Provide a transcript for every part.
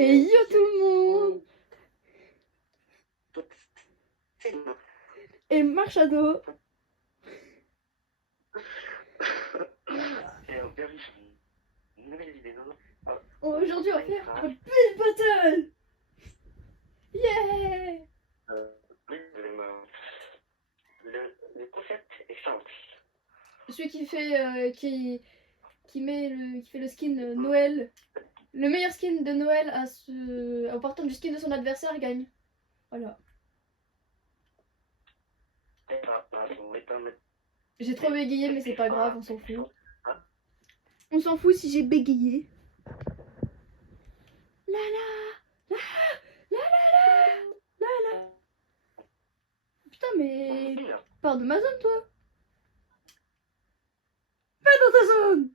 Et yo tout le monde. Et Marchado. Aujourd'hui, on va faire un build battle. Yeah. Le concept est simple. Celui qui fait qui fait le skin Noël, le meilleur skin de Noël en partant du skin de son adversaire gagne. Voilà. J'ai trop bégayé, mais c'est pas grave, on s'en fout. On s'en fout si j'ai bégayé. La la la la la la la. Putain, mais pars de ma zone, toi. Pas dans ta zone.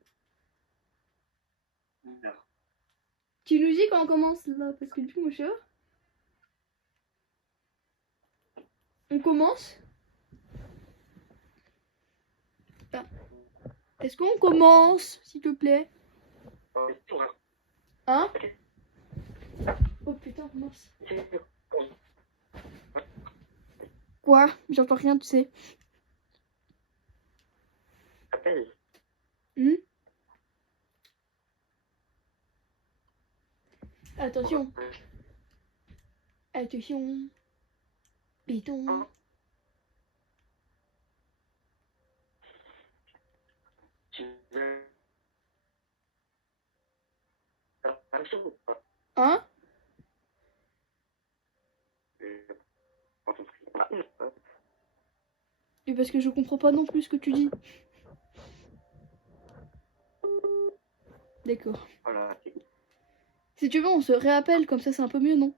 Tu nous dis quand on commence là, parce que du coup, mon cher, on commence. Est-ce qu'on commence, s'il te plaît? Hein? Oh putain, mince. Quoi? J'entends rien, tu sais. Hmm? Attention. Attention. Béton. Hein? Et parce que je comprends pas non plus ce que tu dis. D'accord. Si tu veux, on se réappelle, comme ça c'est un peu mieux, non?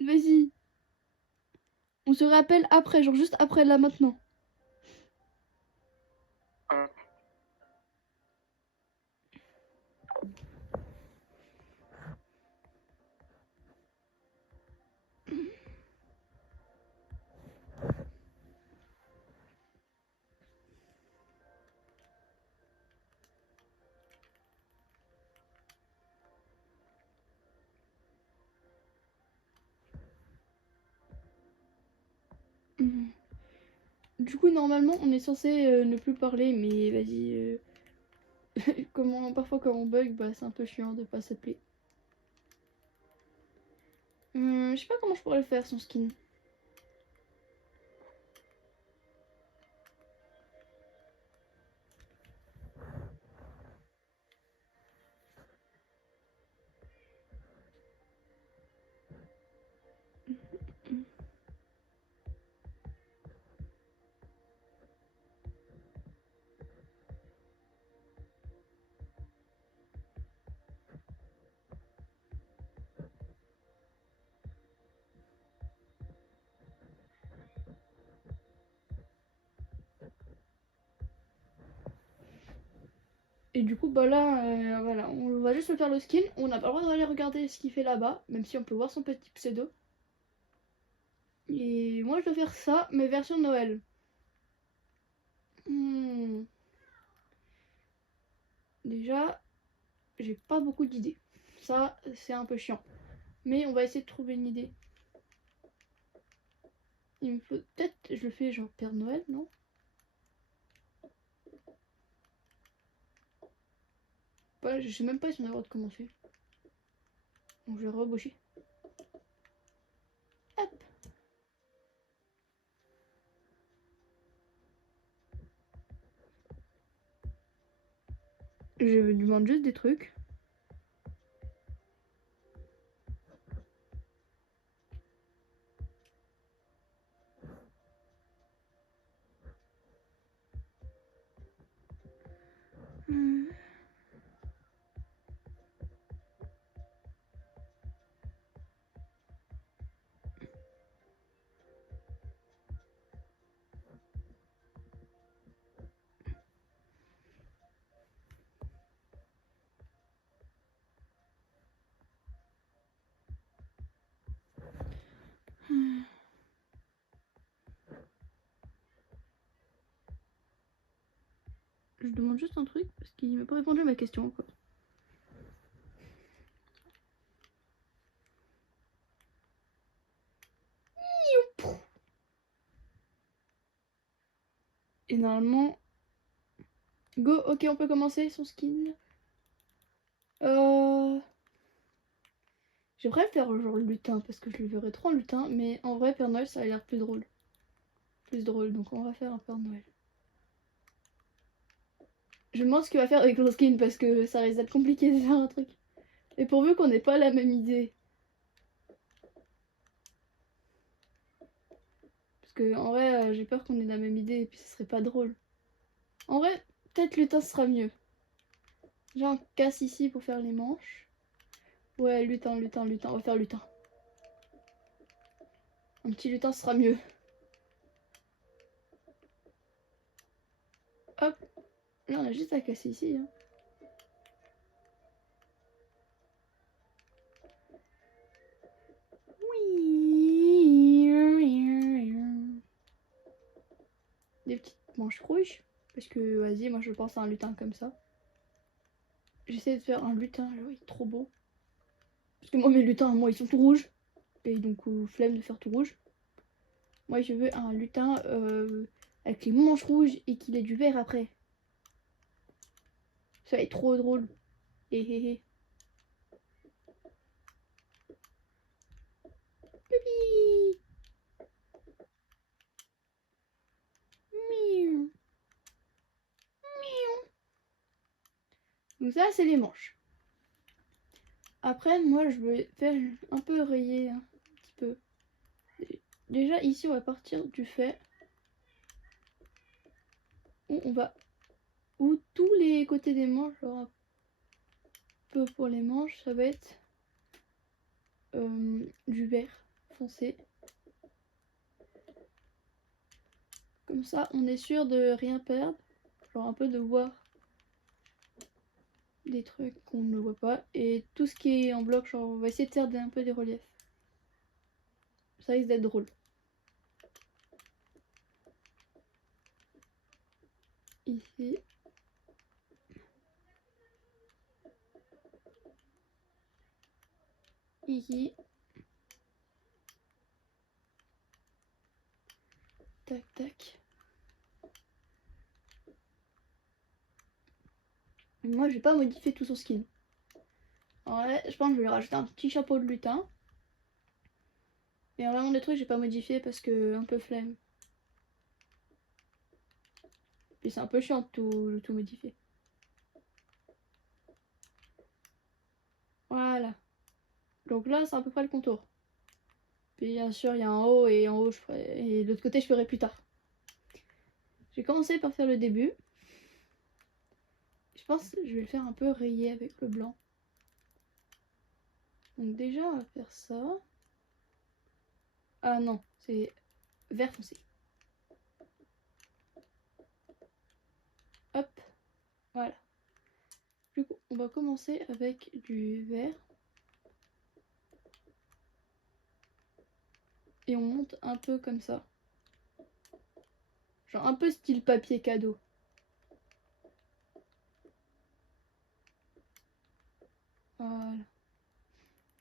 Vas-y. On se réappelle après, genre juste après là maintenant. Du coup, normalement, on est censé ne plus parler, mais vas-y. Parfois, quand on bug, bah, c'est un peu chiant de pas s'appeler. Je sais pas comment je pourrais le faire, son skin. Et du coup, bah là, voilà, on va juste faire le skin. On n'a pas le droit d'aller regarder ce qu'il fait là-bas, même si on peut voir son petit pseudo. Et moi, je dois faire ça, mais version Noël. Déjà, j'ai pas beaucoup d'idées. Ça, c'est un peu chiant. Mais on va essayer de trouver une idée. Il me faut... Peut-être, je le fais genre Père Noël, non? Pas, je sais même pas si on a le droit de commencer. Donc je vais rebaucher. Hop. Je lui demande juste des trucs. je demande juste un truc parce qu'il m'a pas répondu à ma question encore. Et normalement... Go, ok, on peut commencer son skin. J'aimerais faire genre le lutin parce que je le verrais trop en lutin, mais en vrai Père Noël ça a l'air plus drôle. Plus drôle, donc on va faire un Père Noël. Je me demande ce qu'il va faire avec son skin parce que ça risque d'être compliqué de faire un truc. Et pourvu qu'on n'ait pas la même idée. Parce que en vrai j'ai peur qu'on ait la même idée et puis ce serait pas drôle. En vrai, peut-être lutin sera mieux. J'ai un casse ici pour faire les manches. Ouais, lutin, lutin, lutin, on va faire lutin. Un petit lutin sera mieux. Hop, là on a juste à casser ici. Hein. Des petites manches rouges. Parce que, vas-y, moi je pense à un lutin comme ça. J'essaie de faire un lutin, là, il est trop beau. Parce que moi, mes lutins, moi, ils sont tout rouges. Et donc, flemme de faire tout rouge. Moi, je veux un lutin avec les manches rouges et qu'il ait du vert après. Ça va être trop drôle. Hé hé hé. Pipi. Miaou. Miaou. Donc ça, c'est les manches. Après, moi, je vais faire un peu rayer un petit peu. Déjà, ici, on va partir du fait où on va... Où tous les côtés des manches, genre un peu pour les manches, ça va être du vert foncé. Comme ça, on est sûr de rien perdre. Genre un peu de voir des trucs qu'on ne voit pas. Et tout ce qui est en bloc, genre on va essayer de faire un peu des reliefs. Ça risque d'être drôle. Ici. Ici. Tac, tac. Moi, je vais pas modifier tout son skin. En vrai, je pense que je vais lui rajouter un petit chapeau de lutin. Et vraiment des trucs que j'ai pas modifié parce que un peu flemme. Puis c'est un peu chiant de tout modifier. Voilà. Donc là, c'est à peu près le contour. Puis bien sûr, il y a un haut et en haut, je ferai... et l'autre côté, je ferai plus tard. J'ai commencé par faire le début. Je pense que je vais le faire un peu rayé avec le blanc. Donc déjà, on va faire ça. Ah non, c'est vert foncé. Hop, voilà. Du coup, on va commencer avec du vert. Et on monte un peu comme ça. Genre un peu style papier cadeau. Voilà.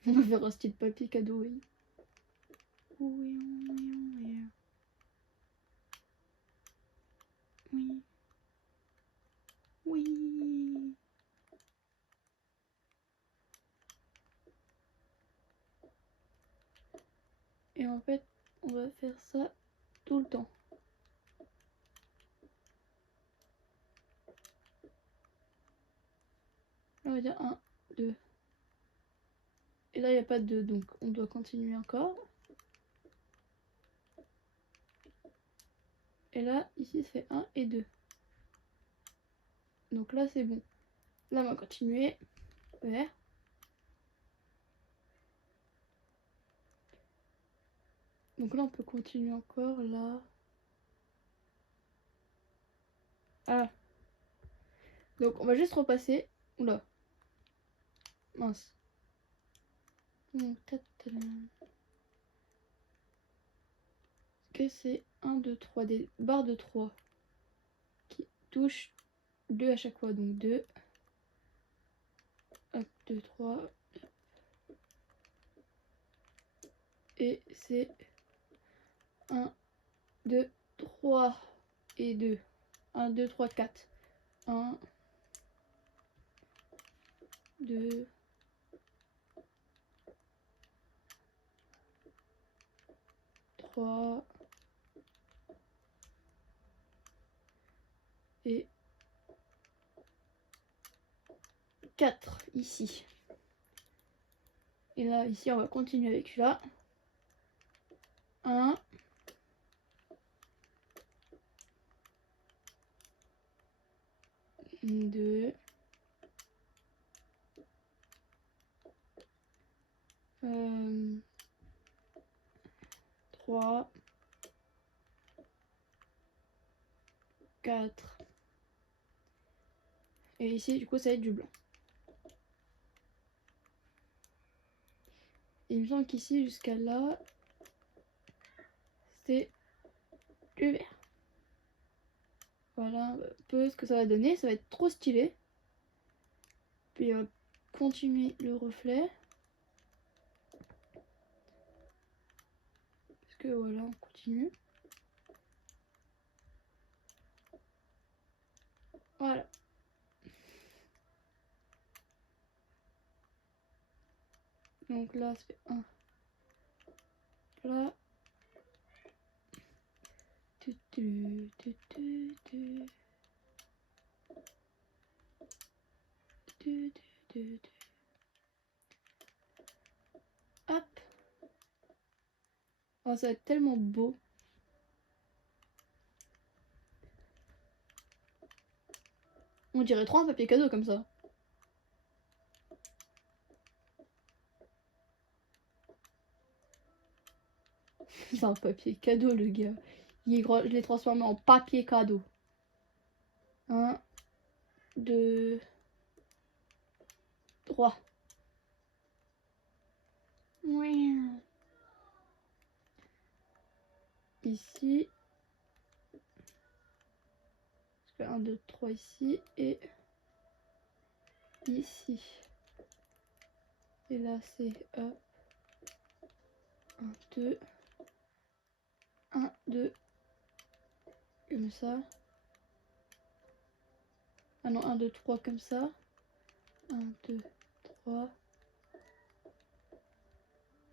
On va faire un style papier cadeau, oui. Oui. Oui. Oui. Et en fait, on va faire ça tout le temps. On va dire 1, 2. Et là, il n'y a pas de 2, donc on doit continuer encore. Et là, ici, c'est 1 et 2. Donc là, c'est bon. Là, on va continuer. Vert. Donc là, on peut continuer encore, là. Ah. Donc, on va juste repasser. Oula. Mince. Que c'est 1, 2, 3. Des barres de 3 qui touchent 2 à chaque fois, donc 2. Hop, 2, 3. Et c'est 1, 2, 3 et 2. 1, 2, 3, 4. 1, 2, 3 et 4 ici. Et là, ici, on va continuer avec celui-là. 1, 2, 3, 4. Et ici, du coup, ça va être du blanc. Et il me semble qu'ici, jusqu'à là, c'est du vert. Voilà un peu ce que ça va donner. Ça va être trop stylé. Puis on va continuer le reflet. Parce que voilà, on continue. Voilà. Donc là, ça fait 1. Là. Hop. Oh, ça va être tellement beau. On dirait trop un papier cadeau comme ça. C'est un papier cadeau, le gars. Je l'ai transformé en papier cadeau. 1, 2, 3. Ici. 1, 2, 3 ici. Et ici. Et là, c'est 1, 2. 1, 2. Comme ça. Ah non, 1, 2, 3 comme ça. 1, 2, 3.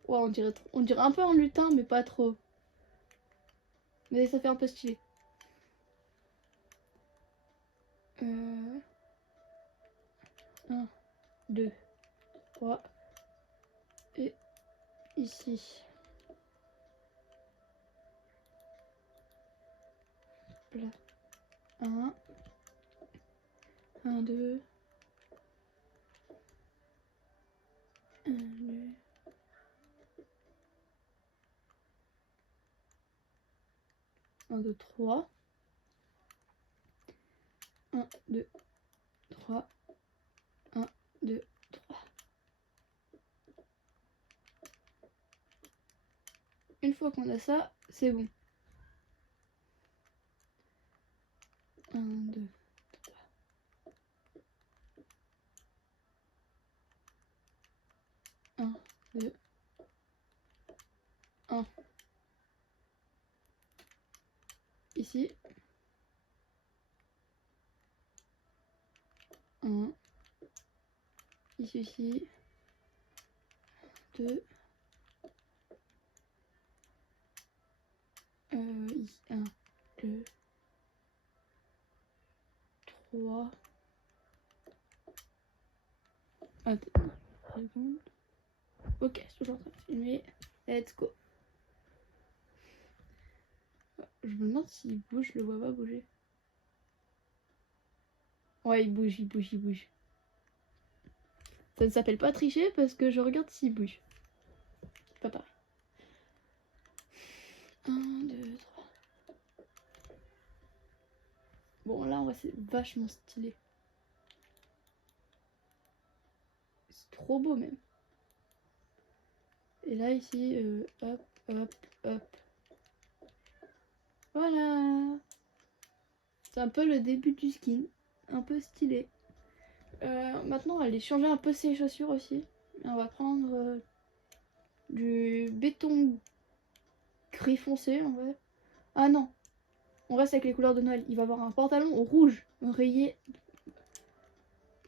Ouais, on dirait un peu en lutin, mais pas trop. Mais ça fait un peu stylé. 1, 2, 3. Et ici. Là. 1, 2. 1, 2. 1, 2, 3. 1, 2, 3. 1, 2, 3. Une fois qu'on a ça, c'est bon. 1, 2, 3. 1, 2, 1. Ici. 1. Ici. 2. Ici. 1, 2, 3. Attends, une seconde. Ok, c'est toujours en train de filmer. Let's go. Je me demande s'il bouge, je le vois pas bouger. Ouais, il bouge, il bouge, il bouge. Ça ne s'appelle pas tricher parce que je regarde s'il bouge. C'est pas pareil. 1, 2, 3. Bon, là, c'est vachement stylé. C'est trop beau même. Et là, ici, hop, hop, hop. Voilà. C'est un peu le début du skin. un peu stylé. Maintenant, on va aller changer un peu ses chaussures aussi. On va prendre du béton gris foncé en vrai. Ah non, on reste avec les couleurs de Noël. Il va avoir un pantalon rouge rayé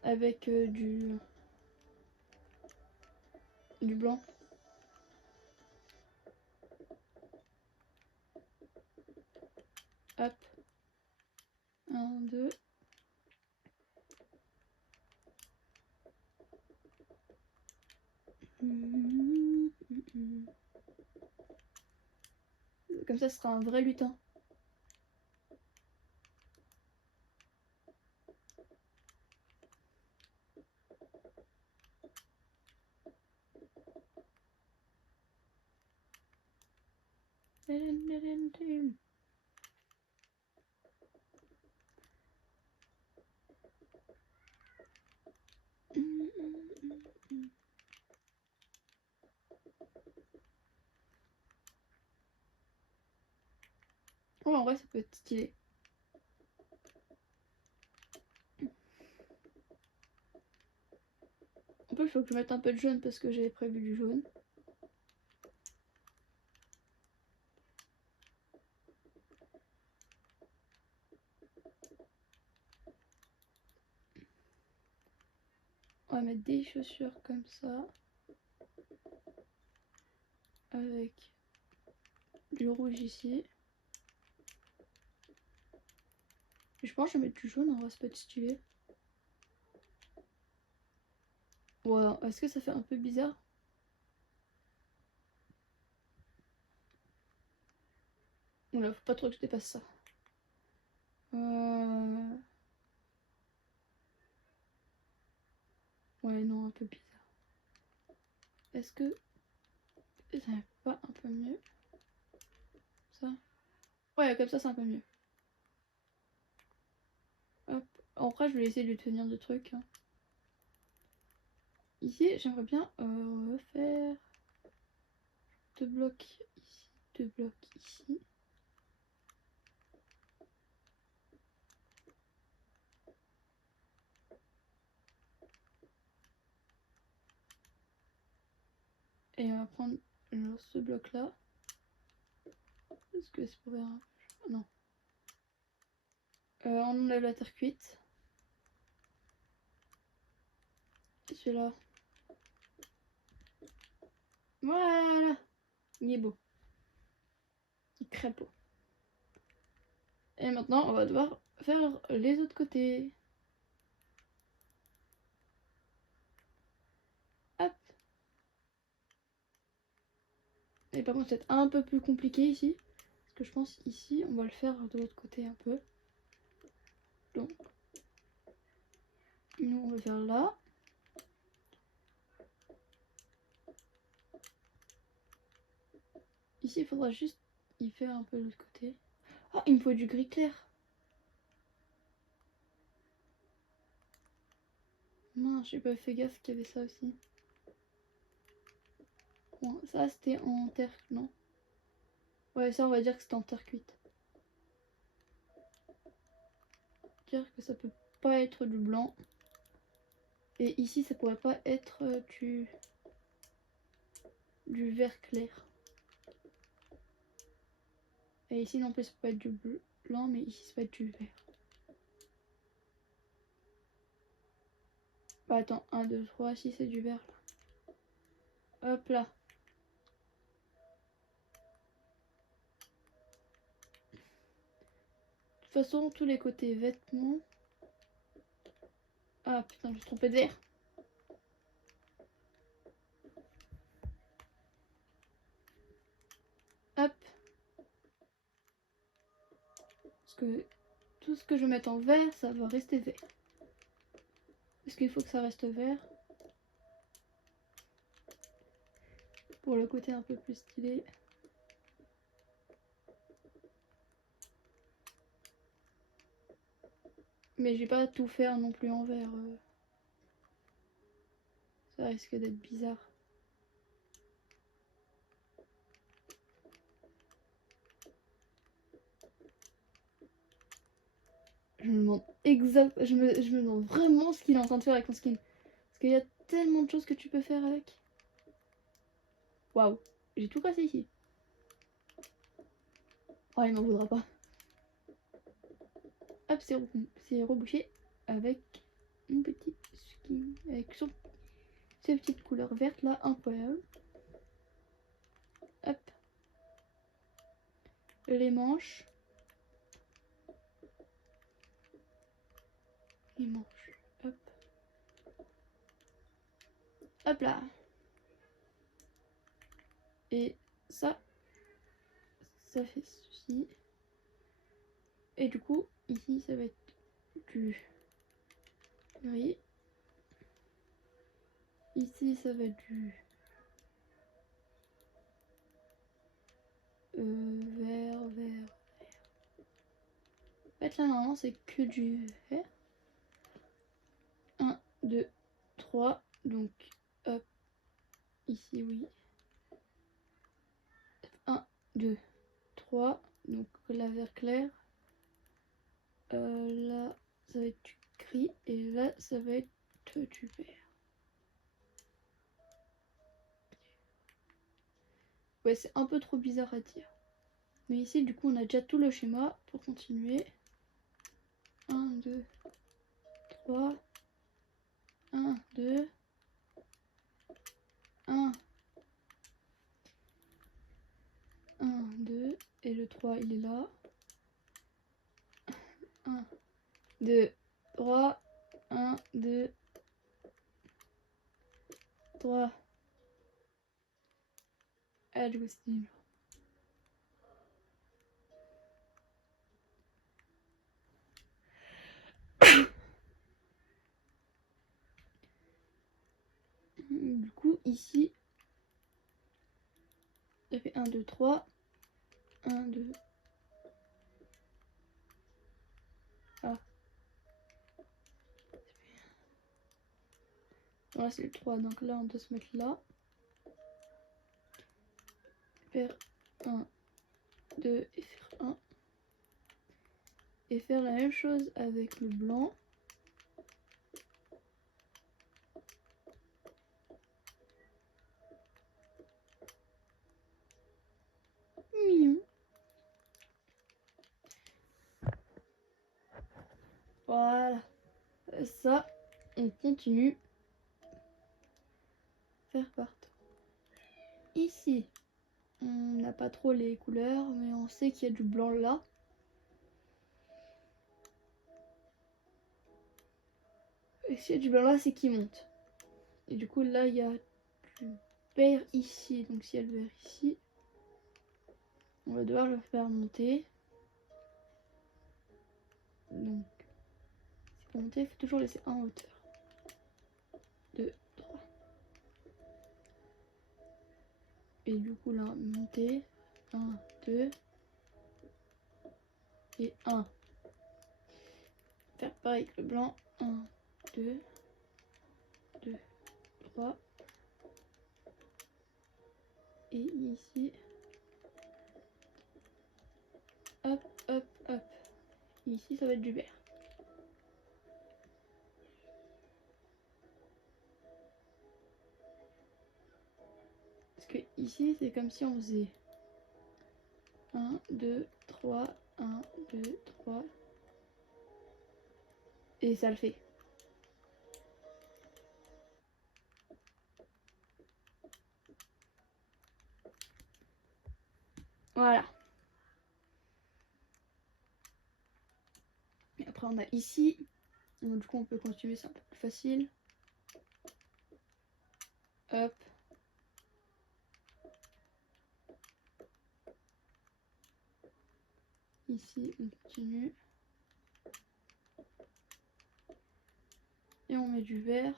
avec du blanc. Hop. 1, 2. Comme ça, ce sera un vrai lutin. Oh, en vrai, ça peut être stylé. En plus, il faut que je mette un peu de jaune parce que j'avais prévu du jaune. On va mettre des chaussures comme ça. Avec du rouge ici. Je pense que je vais mettre du jaune, en vrai, ça peut être stylé. Voilà, est-ce que ça fait un peu bizarre? Oula, faut pas trop que je dépasse ça. Ouais, non, un peu bizarre. Est-ce que ça va pas un peu mieux? Ça? Ouais, comme ça, c'est un peu mieux. Hop. En vrai, je vais essayer de lui tenir des trucs. Hein. Ici, j'aimerais bien refaire 2 blocs ici, 2 blocs ici. Et on va prendre genre, ce bloc là. Est-ce que c'est pour faire un... Non. On enlève la terre cuite. Et celui-là. Voilà. Il est beau. Il est très beau. Et maintenant, on va devoir faire les autres côtés. Hop. Et par contre, c'est un peu plus compliqué ici. Parce que je pense ici, on va le faire de l'autre côté un peu. Donc, nous, on va faire là. Ici, il faudra juste y faire un peu de l'autre côté. Ah, il me faut du gris clair. Mince, j'ai pas fait gaffe qu'il y avait ça aussi. Bon, ça, c'était en terre, non? Ouais, ça, on va dire que c'était en terre cuite. Dire que ça peut pas être du blanc. Et ici, ça pourrait pas être du vert clair. Et ici, non plus, ça peut être du blanc, mais ici, ça peut être du vert. Bah, attends, 1, 2, 3, si c'est du vert, là. Hop là. De toute façon, tous les côtés vêtements. Ah putain, je me suis trompée de vert. Hop. Parce que tout ce que je vais mettre en vert, ça va rester vert. Parce qu'il faut que ça reste vert. Pour le côté un peu plus stylé. Mais je vais pas tout faire non plus en vert. Ça risque d'être bizarre. Je me demande je me demande vraiment ce qu'il est en train de faire avec mon skin. Parce qu'il y a tellement de choses que tu peux faire avec. Waouh, j'ai tout cassé ici. Oh, il m'en voudra pas. Hop, c'est rebouché avec une petite skin. Avec ces petites couleurs vertes là, incroyable. Hop. Les manches. Les manches. Hop. Hop là. Et ça fait ceci. Et du coup, ici, ça va être du gris. Ici, ça va être du vert. En fait, là, normalement, c'est que du vert. 1, 2, 3. Donc, hop. Ici, oui. 1, 2, 3. Donc, la vert clair. Là, ça va être du gris. Et là, ça va être du vert. Ouais, c'est un peu trop bizarre à dire. Mais ici, du coup, on a déjà tout le schéma pour continuer. 1, 2, 3. 1, 2. 1. 1, 2. Et le 3, il est là. 1, 2, 3. 1, 2, 3. Ah, du coup, c'est nul. Du coup, ici, ça fait 1, 2, 3. 1, 2. Ah. Voilà, c'est le 3. Donc là, on doit se mettre là. Faire 1, 2 et faire 1. Et faire la même chose avec le blanc. Mignon. Voilà. Ça, on continue. Faire partout. Ici, on n'a pas trop les couleurs, mais on sait qu'il y a du blanc là. Et s'il y a du blanc là, c'est qu'il monte. Et du coup, là, il y a du vert ici. Donc s'il y a le vert ici, on va devoir le faire monter. Donc, pour monter, il faut toujours laisser un en hauteur. 2, 3. Et du coup, là, monter. 1, 2. Et 1. Faire pareil avec le blanc. 1, 2. 2, 3. Et ici. Hop, hop, hop. Ici, ça va être du vert. Parce que ici, c'est comme si on faisait 1, 2, 3, 1, 2, 3. Et ça le fait. Voilà. Et après, on a ici. Donc, du coup, on peut continuer, c'est un peu plus facile. Hop. Ici, on continue. Et on met du vert.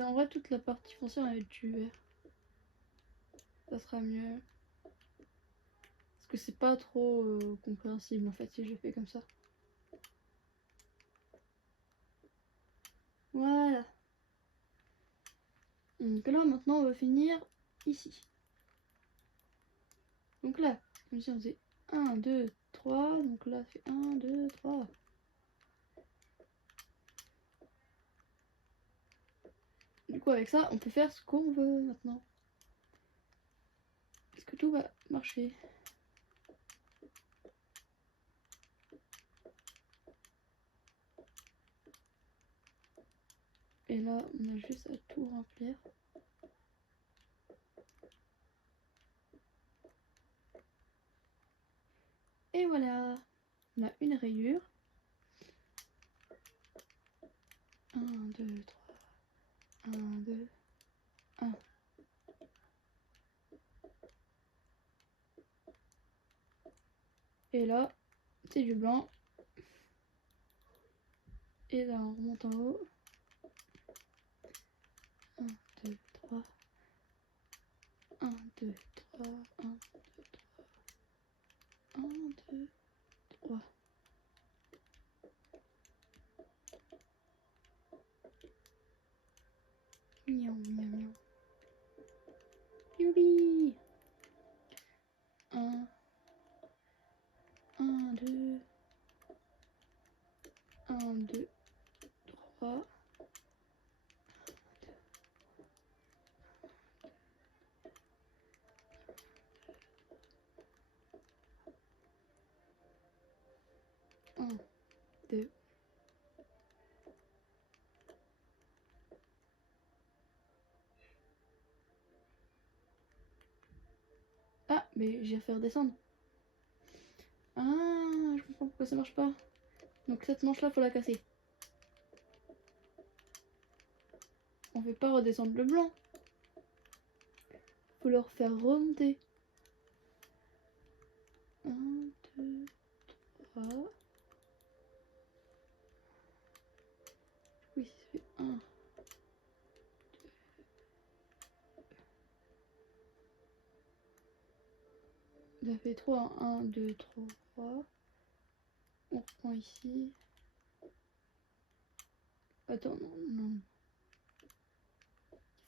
En vrai, toute la partie foncée, on va mettre du vert. Ça sera mieux. que c'est pas trop compréhensible en fait si je fais comme ça. Voilà. Donc là maintenant on va finir ici. Donc là, comme si on faisait 1, 2, 3. Donc là, c'est 1, 2, 3. Du coup, avec ça, on peut faire ce qu'on veut maintenant. Est-ce que tout va marcher? Et là, on a juste à tout remplir. Et voilà, on a une rayure. 1, 2, 3. 1, 2, 1. Et là, c'est du blanc. Et là, on remonte en haut. 1, 2, 3. 1, 2, 3. 1, 2, 3. 1, 2, 3. Miaou, miaou, miaou. Youpi! 1, 1, 2. 1, 2, 3. 1, 2. Ah, mais j'ai fait redescendre. Ah, je comprends pourquoi ça marche pas. Donc cette manche là, faut la casser. On fait pas redescendre le blanc. Faut le refaire remonter. 1, 2, 3. Oui, ça fait 1. Ça fait 3. 1, 2, 3. On reprend ici. Attends, non, non.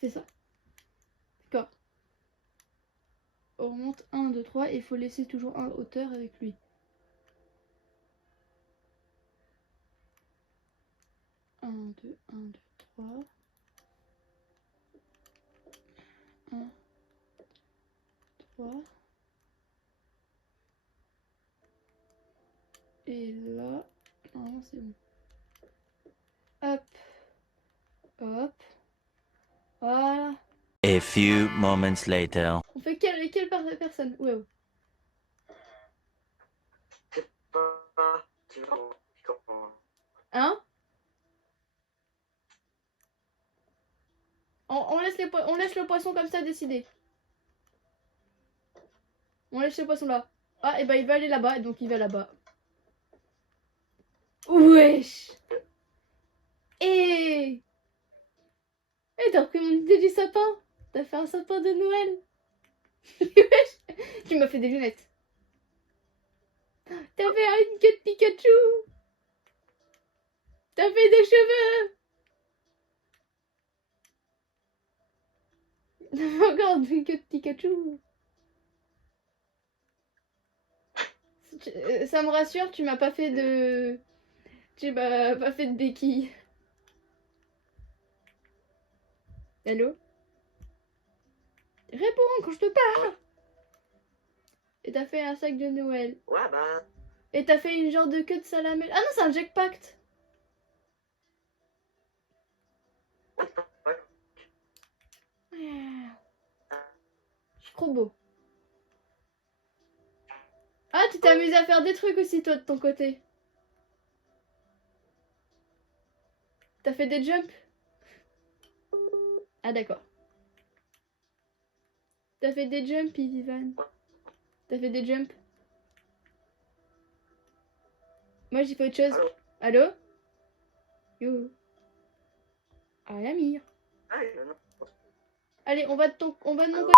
C'est ça. D'accord. On remonte 1, 2, 3 et il faut laisser toujours un hauteur avec lui. 1, 2, 1, 2, 3. 1, 3. Et là, normalement c'est bon. Hop. Hop. Voilà. A few moments later. On fait quelle personne? Ouais. C'est pas... Tu veux comment... Hein? On laisse le poisson comme ça décider. On laisse le poisson là. Ah, et bah il va aller là-bas, donc il va là-bas. Wesh! Et t'as repris mon idée du sapin? T'as fait un sapin de Noël? Wesh! Tu m'as fait des lunettes. T'as fait une queue de Pikachu! T'as fait des cheveux! T'as fait encore une queue de Pikachu! Ça me rassure, tu m'as pas fait de... Tu m'as pas fait de béquille. Allô? Réponds quand je te parle! Et t'as fait un sac de Noël. Ouais, bah... Et t'as fait une genre de queue de salamé. Ah non, c'est un jackpact! Ouais. Je suis trop beau. Ah, tu t'es amusé à faire des trucs aussi, toi, de ton côté. T'as fait des jumps? Ah, d'accord. T'as fait des jumps, Ivan? T'as fait des jumps? Moi, j'ai fait autre chose. Allô? Allô? Yo. Ah, Amir. Ah, non. Allez, on va de mon côté.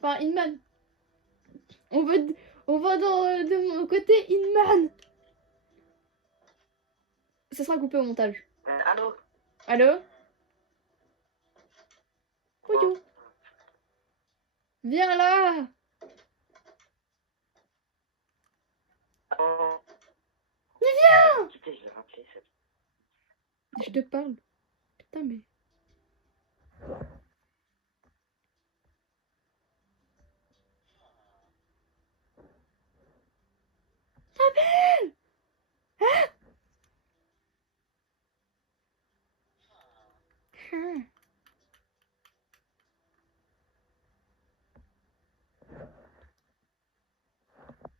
Enfin, Inman. On va, de mon côté Inman. Ça sera coupé au montage. Allô? Allô? Pouillou. Viens là. Oh. Mais viens. Quittez, je vais rappeler ça. Je te parle. Putain mais... T'appelles. Hein?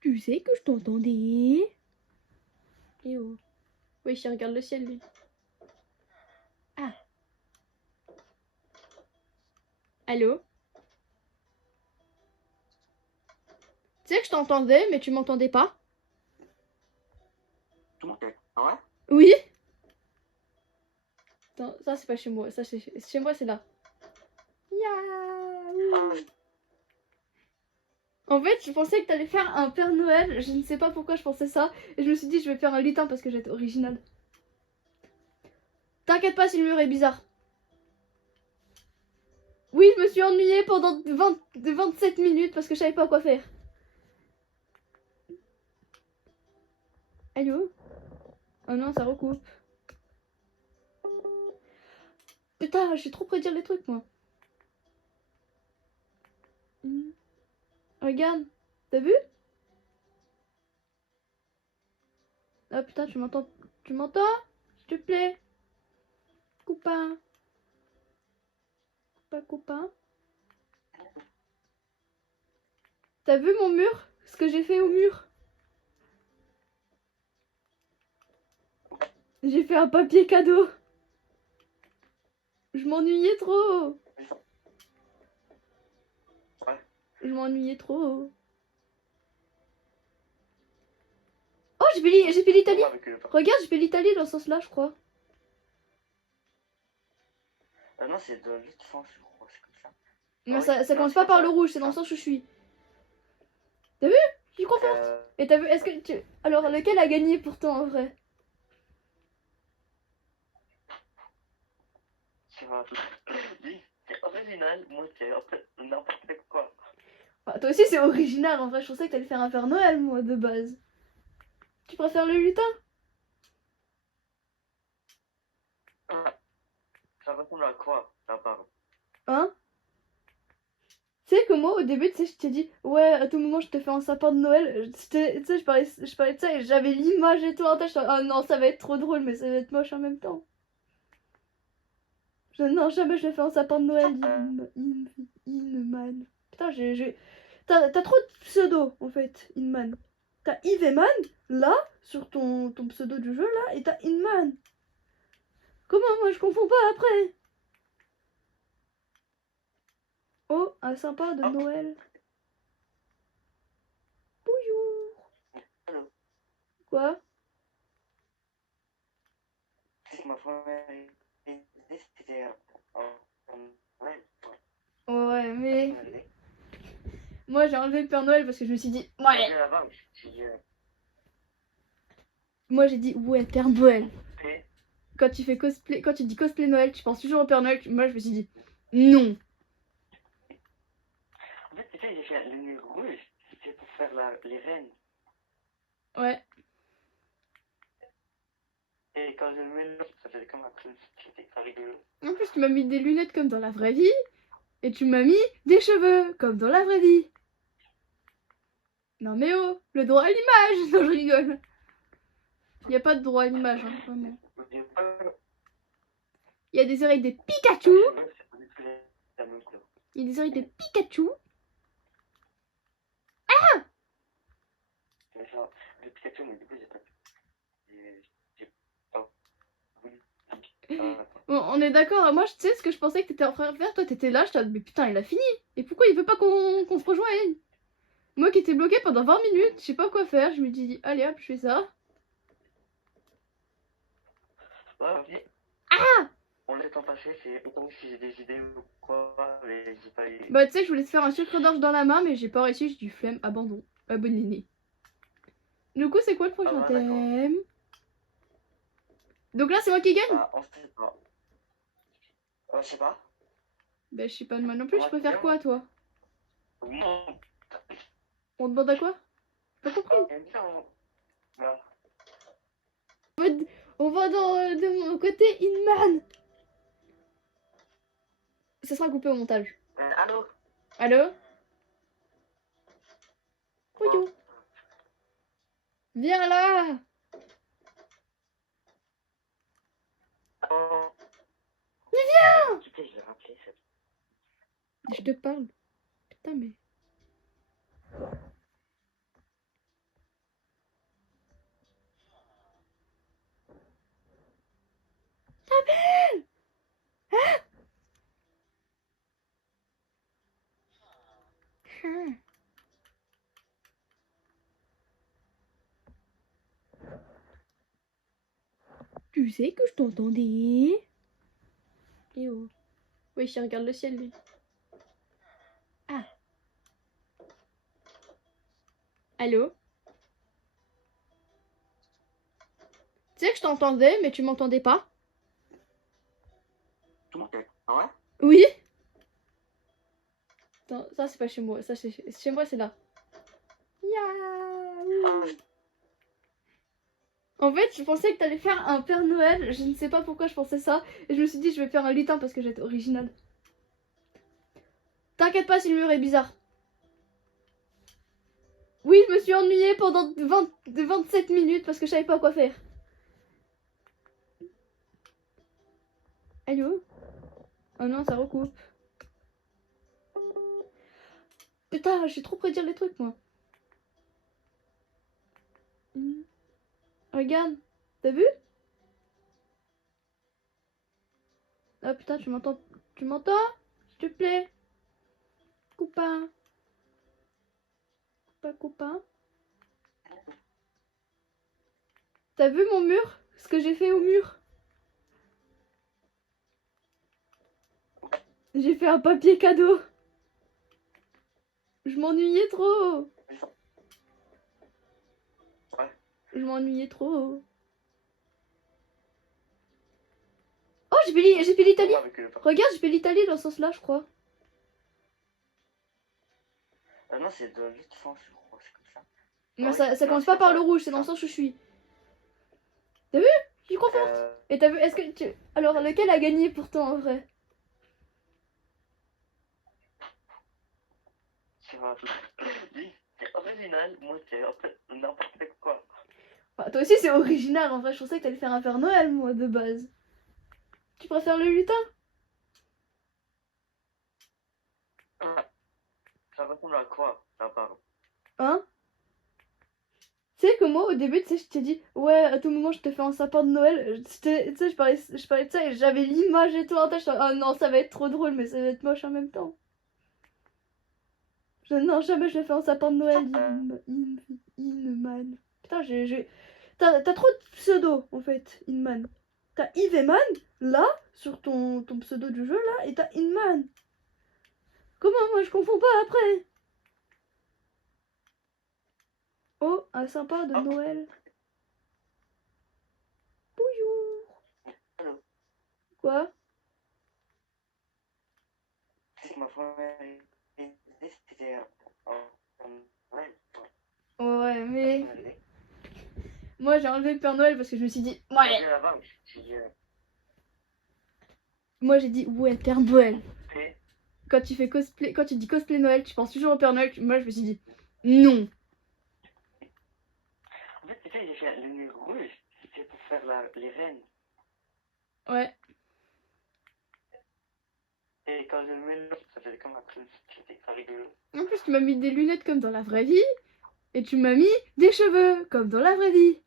Tu sais que je t'entendais. Eh oh. Oui, je regarde le ciel, lui. Ah. Allô? Tu sais que je t'entendais, mais tu m'entendais pas? Tout le monde est. Ah ouais? Oui? Attends, ça c'est pas chez moi. Ça c'est chez moi, c'est là. Yahoo! En fait, je pensais que t'allais faire un Père Noël. Je ne sais pas pourquoi je pensais ça. Et je me suis dit, je vais faire un lutin parce que j'étais original. T'inquiète pas si le mur est bizarre. Oui, je me suis ennuyée pendant 27 minutes parce que je savais pas quoi faire. Allô? Oh non, ça recoupe. Putain, je suis trop près de dire les trucs, moi. Regarde. T'as vu? Ah putain, tu m'entends? Tu m'entends? S'il te plaît? Copain. Copain. T'as vu mon mur? Ce que j'ai fait au mur? J'ai fait un papier cadeau. Je m'ennuyais trop. Je m'ennuyais trop. Oh, j'ai fait l'Italie. Regarde, j'ai fait l'Italie dans ce sens-là, je crois. Non, c'est de l'autre sens, je crois. C'est comme ça. Mais oui, ça non, commence c'est pas comme par ça. le rouge, c'est dans le sens où je suis. T'as vu? J'y crois fort. Et t'as vu, est-ce que tu... Alors, lequel a gagné pourtant en vrai? Tu vois, lui, c'est original, moi, c'est en fait n'importe quoi. Bah, toi aussi, c'est original en vrai. Je pensais que t'allais faire un Père Noël, moi, de base. Tu préfères le lutin? Ça ressemble à quoi, ta barbe? Hein? Tu sais que moi, au début, tu sais, je t'ai dit, ouais, à tout moment, je te fais un sapin de Noël. Tu sais, je parlais de ça et j'avais l'image et tout en tête. Oh non, ça va être trop drôle, mais ça va être moche en même temps. Non, jamais je fais un sapin de Noël, Inman. Putain, T'as trop de pseudo, en fait, Inman. T'as Yveman, là, sur ton pseudo du jeu, là, et t'as Inman. Comment, moi, je confonds pas après? Oh, un sapin de Noël. Bonjour. Allô? Quoi? C'est ma première idée, c'était Ouais, mais... Moi, j'ai enlevé le Père Noël parce que je me suis dit... Ouais. Moi, j'ai dit, ouais, Père Noël. Quand tu fais cosplay, quand tu dis cosplay Noël, tu penses toujours au Père Noël. Moi, je me suis dit, non. En fait, tu sais, j'ai fait le nez rouge, c'était pour faire les reines. Ouais. Et quand je le mélange, ça fait comme un truc, c'était très rigolo. En plus, tu m'as mis des lunettes comme dans la vraie vie. Et tu m'as mis des cheveux comme dans la vraie vie. Non mais oh, le droit à l'image. Non, je rigole. Il n'y a pas de droit à l'image, hein, vraiment. Il y a des oreilles de Pikachu. Il y a des oreilles de Pikachu. Ah! Le Pikachu, mais du coup, j'ai pas voulu. Bon, on est d'accord. Moi, tu sais ce que je pensais que t'étais en train de faire. Toi, t'étais là. Je t'ai dit, mais putain, il a fini. Et pourquoi il veut pas qu'on se rejoigne? Moi qui étais bloquée pendant 20 minutes, je sais pas quoi faire. Je me suis dit, allez hop, je fais ça. Ouais, ok. Ah! on laisse temps passer, c'est autant si j'ai des idées ou quoi, mais j'ai pas eu. Bah tu sais, je voulais te faire un sucre d'orge dans la main, mais j'ai pas réussi, j'ai du flemme, abandon, abandonné. Du coup, c'est quoi le Ah prochain bah d'accord. thème? Donc là, c'est moi qui gagne? Bah, on sait pas. Je sais pas. Bah je sais pas de moi non plus, je Ouais, préfère quoi toi? Non. On demande à quoi? Pas compris. Voilà. On va de mon côté Inman. Ça sera coupé au montage. Allô? Allô? Couillou. Viens là. Oh. Mais viens. Quittez, je vais rappeler. Je te parle. Putain mais... T'appelles. Hein? Tu sais que je t'entendais? Eh oh. Oui, je regarde le ciel lui. Ah. Allô? Tu sais que je t'entendais, mais tu m'entendais pas? Tout le monde est. Ah ouais? Oui? Attends, ça c'est pas chez moi, ça c'est chez moi, c'est là. Yahoo! En fait, je pensais que t'allais faire un Père Noël, je ne sais pas pourquoi je pensais ça, et je me suis dit je vais faire un lutin parce que j'étais original. T'inquiète pas si le mur est bizarre. Oui, je me suis ennuyée pendant 27 minutes parce que je savais pas quoi faire. Allô? Oh non, ça recoupe. Putain, je suis trop près de dire les trucs, moi. Regarde, t'as vu? Ah putain, tu m'entends? Tu m'entends? S'il te plaît? Copain. Pas copain. T'as vu mon mur? Ce que j'ai fait au mur? J'ai fait un papier cadeau. Je m'ennuyais trop. Ouais. Je m'ennuyais trop. Oh, j'ai fait l'Italie. Regarde, j'ai fait l'Italie dans ce sens-là, je crois. Non, c'est de l'autre sens, je crois, c'est comme ça. Mais Ah ça oui. commence Non, pas par c'est le ça. rouge, c'est dans le sens où je suis. T'as vu? J'y crois forte. Et t'as vu, est-ce que tu... Alors, lequel a gagné pourtant en vrai? Tu vois, lui, c'est original, moi c'est en fait n'importe quoi. Enfin, toi aussi, c'est original en vrai. Je pensais que t'allais faire un Père Noël, moi, de base. Tu préfères le lutin? Ça ressemble à quoi? Ça parle. Hein? Tu sais que moi, au début, tu sais, je t'ai dit, ouais, à tout moment, je te fais un sapin de Noël. Tu sais, je parlais de ça et j'avais l'image et tout en tête. Je suis, oh non, ça va être trop drôle, mais ça va être moche en même temps. Non, jamais je le fais un sapin de Noël, Inman. Putain, T'as trop de pseudo, en fait, Inman. T'as Yveman, là, sur ton pseudo du jeu, là, et t'as Inman. Comment, moi, je confonds pas après? Oh, un sapin de Noël. Bonjour. Allô. Quoi? C'est ma première idée, c'était ouais. Ouais, mais... Moi, j'ai enlevé le Père Noël parce que je me suis dit, ouais. Moi, j'ai dit, ouais, Père Noël. Quand tu fais cosplay, quand tu dis cosplay Noël, tu penses toujours au Père Noël. Moi, je me suis dit, non. En fait, tu sais, j'ai fait le mur rouge, c'était pour faire les reines. Ouais. Et quand je le mets, ça faisait comme un truc, c'était très rigolo. En plus, tu m'as mis des lunettes comme dans la vraie vie. Et tu m'as mis des cheveux comme dans la vraie vie.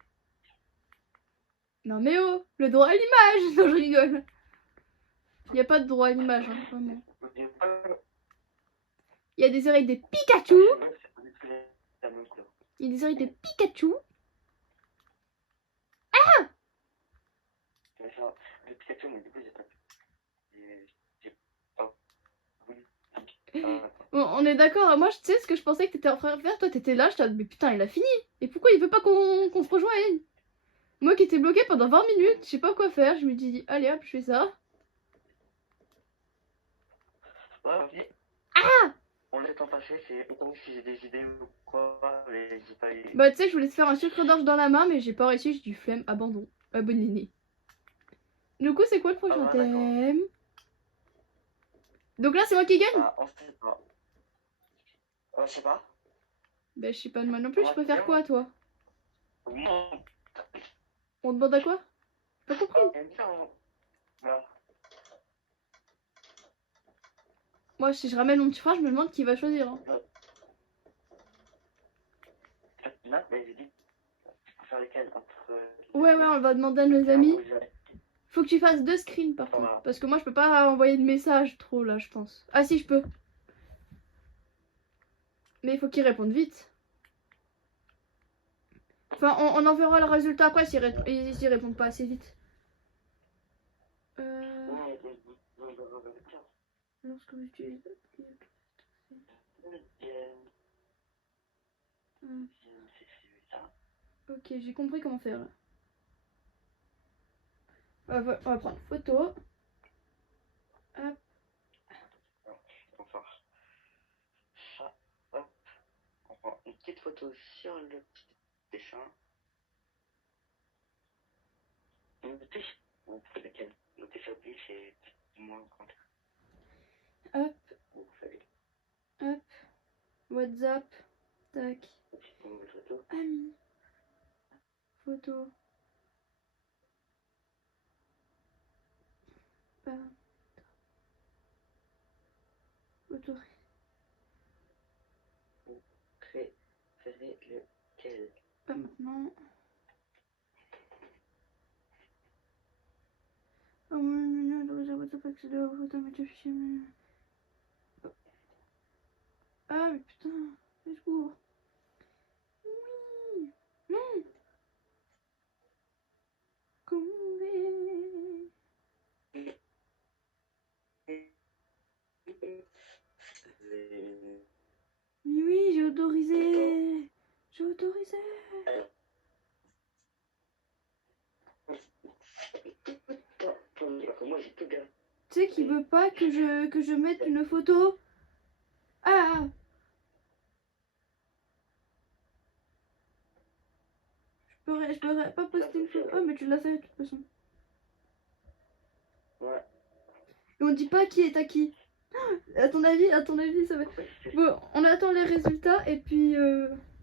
Non mais oh, le droit à l'image. Non, je rigole. Il n'y a pas de droit à l'image, hein, vraiment. Il y a des oreilles de Pikachu. Il y a des oreilles de Pikachu. Ah! Le Pikachu, mais du coup, j'ai pas pu. j'ai pas voulu. Bon, on est d'accord, moi, tu sais ce que je pensais que t'étais en train de faire, toi, t'étais là, je mais putain, il a fini. Et pourquoi il veut pas qu'on se rejoigne? Moi qui étais bloquée pendant 20 minutes, je sais pas quoi faire, je me dis, allez hop, je fais ça. Ouais, ok. On laisse le temps passer, c'est au cas où si j'ai des idées ou quoi, mais j'ai pas eu. Bah, tu sais, je voulais te faire un sucre d'orge dans la main, mais j'ai pas réussi, j'ai du flemme, abandon. Abandonné. Du coup, c'est quoi le prochain Ah bah, d'accord. thème? Donc là, c'est moi qui gagne? Ah, on sait pas. Je sais pas. Bah, je sais pas de moi non plus, je préfère quoi, toi? Non. On demande à quoi? Pas compris. Voilà. Moi, si je ramène mon petit frère, je me demande qui va choisir. Hein. Là, mais j'ai dit, tu peux faire lesquels entre. Ouais, on va demander à nos amis. Faut que tu fasses 2 screens par contre. Voilà. Parce que moi, je peux pas envoyer de message trop là, je pense. Ah, si, je peux. Mais il faut qu'ils répondent vite. Enfin, on en verra le résultat après s'ils répondent pas assez vite. Lorsque vous utilisez... Ok, j'ai compris comment faire là. On va prendre photo. Hop. Enfin, ça, hop. On prend une petite photo sur le petit dessin. Notez, vous faites laquelle? Notez sur le c'est moins grand. Hop. Vous savez. Hop. WhatsApp. Tac. Une photo. Ami. Photo. Pas. Photo. Vous préférez lequel? Pas maintenant. Ah mais putain, let's go. Oui. Non. Comment oui, j'ai autorisé. J'ai autorisé. Moi j'ai tout bien. Tu sais qu'il veut pas que je mette une photo. Ah. Je pourrais pas poster une photo. Oh mais tu l'as fait de toute façon. Ouais. Et on dit pas qui est à qui. À ton avis, ça va. Bon, on attend les résultats et puis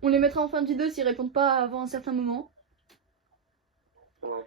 on les mettra en fin de vidéo s'ils répondent pas avant un certain moment. Ouais.